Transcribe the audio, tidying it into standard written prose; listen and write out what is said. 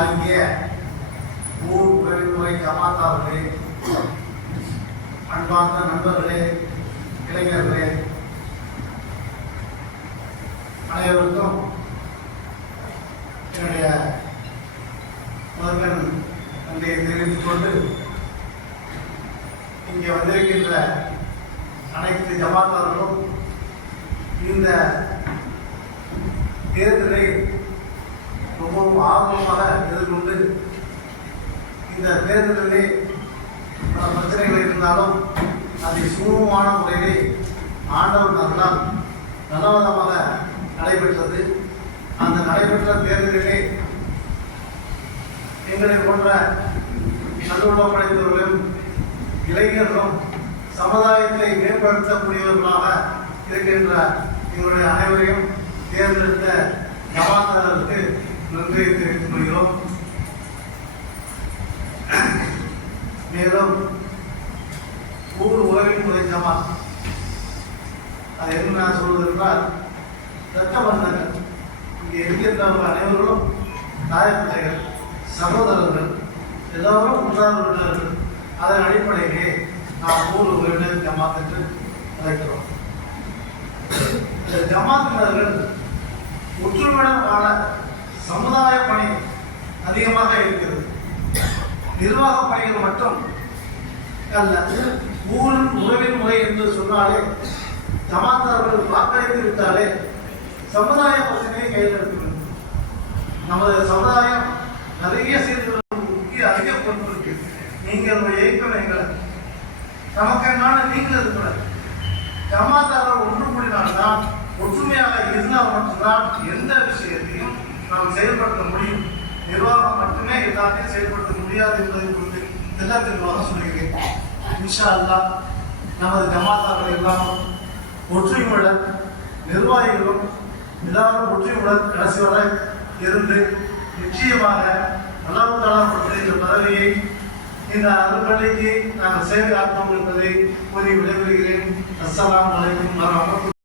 ஆகிய ஊர் உறவின்முறை ஜமாத்தார்களே, அன்பார்ந்த நண்பர்களே, இளைஞர்களே, அனைவருக்கும் என்னுடைய முதல்வன் நன்றியை தெரிவித்துக் கொண்டு இங்கே வந்திருக்கின்ற அனைத்து ஜமாத்தார்களும் இந்த தேர்தலை ரொம்பவும் ஆர்வமாக எதிர்கொண்டு இந்த தேர்தலிலே பல பிரச்சனைகள் இருந்தாலும் அதை சுமூகமான முறையிலே ஆண்டவர் நல்லால் நல்லவிதமாக நடைபெற்றது. அந்த நடைபெற்ற தேர்தலிலே எங்களை போன்ற நல்லுள்ளம் படைத்தவர்களும் இளைஞர்களும் சமுதாயத்தை மேம்படுத்தக்கூடியவர்களாக இருக்கின்ற எங்களுடைய அனைவரையும் தேர்ந்தெடுத்த ஜமாத்தாளர்களுக்கு நன்றியை தெரிவித்துக் கொள்கிறோம். மேலும் ஊர் உறவின் முறை ஜமாத் அது என்ன நான் சொல்வது என்றால், இரத்த பந்தங்கள் இங்கே இருக்கின்றவர்கள் அனைவரும் தாயப்பிள்ளைகள், சகோதரர்கள், எல்லோரும் ஒன்றாக உள்ளவர்கள். அதன் அடிப்படையிலே நாம் ஊர் உறவினர் ஜமாத் என்று அழைக்கிறோம். இந்த ஜமாத்தினர்கள் ஒற்றுமையுடன் வாழ சமுதாய பணி அதிகமாக இருக்கிறது. நிர்வாக பணிகள் மட்டும் அல்ல. ஊரின் உறவின் முறை என்று சொன்னாலே ஜமாத்தார்கள் வாக்களித்து விட்டாலே சமுதாய பிரச்சனையை கையில் எடுக்க வேண்டும். நமது சமுதாயம் நிறைய செய்திகள் முக்கிய அதிக பொறுப்பு. நீங்கள் இயக்கம் எங்களை நமக்கான நீங்கள் இருக்கிறார். ஜமாத்தார்கள் ஒன்று கூடினால்தான், ஒற்றுமையாக இருந்தால் மட்டும்தான் எந்த விஷயத்தையும் நாம் செயல்படுத்த முடியும். நிர்வாகம் மட்டுமே எல்லாத்தையும் செயல்படுத்த முடியாது என்பதை குறித்து தெளிவாக சொல்கிறேன். இன்ஷா அல்லாஹ் நமது ஜமாத்தார்கள் எல்லாரும் ஒற்றுமையுடன், நிர்வாகிகளும் எல்லாரும் ஒற்றுமையுடன் கடைசி வரை இருந்து நிச்சயமாக அல்லாஹ் தஆலா கொடுத்த இந்த பதவியை, இந்த அருள்பள்ளிக்கு நாங்கள் சேவை ஆற்றோம் என்பதை கூறி விடைபெறுகிறேன். அஸ்ஸலாமு அலைக்கும் வரஹ்மத்துல்லாஹி